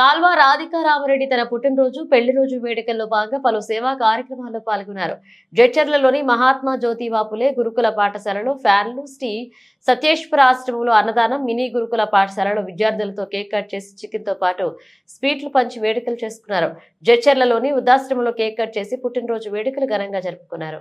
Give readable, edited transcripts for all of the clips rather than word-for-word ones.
కాల్వ రాధికారామరెడ్డి తన పుట్టినరోజు పెళ్లి రోజు వేడుకల్లో భాగంగా పలు సేవా కార్యక్రమాల్లో పాల్గొన్నారు. జడ్చర్లలోని మహాత్మా జ్యోతిబా ఫులే గురుకుల పాఠశాలలో ఫ్యాన్లు, శ్రీ సత్యేశ్వర ఆశ్రమంలో అన్నదానం, మినీ గురుకుల పాఠశాలలో విద్యార్థులతో కేక్ కట్ చేసి చికెన్తో పాటు స్వీట్లు పంచి వేడుకలు చేసుకున్నారు. జడ్చర్లలోని వృద్ధాశ్రమంలో కేక్ కట్ చేసి పుట్టినరోజు వేడుకలు ఘనంగా జరుపుకున్నారు.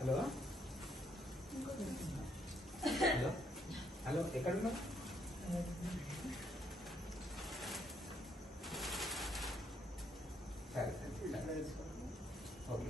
హలో హలో హలో ఎక్కడున్నా సరే సరే ఓకే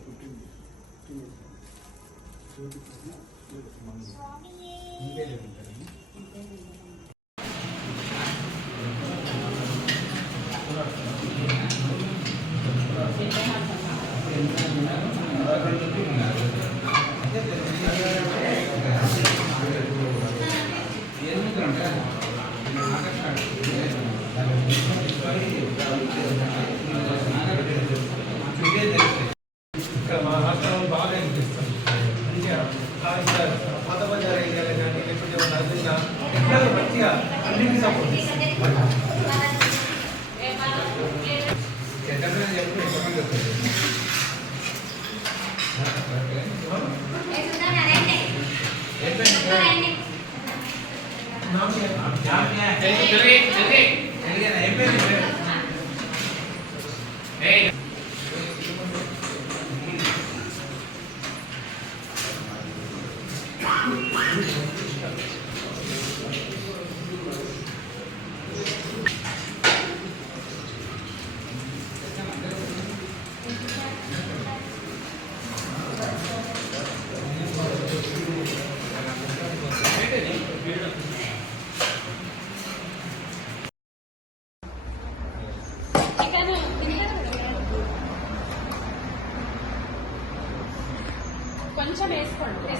కొంచెం వేసుకోండి,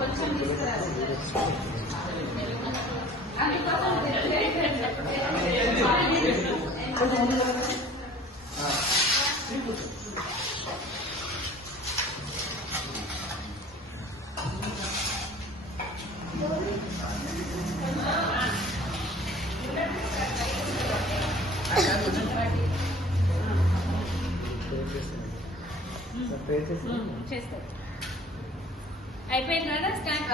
కొంచెం తీసుకురాదు. చేస్తారు అయిపోయింది కదా స్టాండ్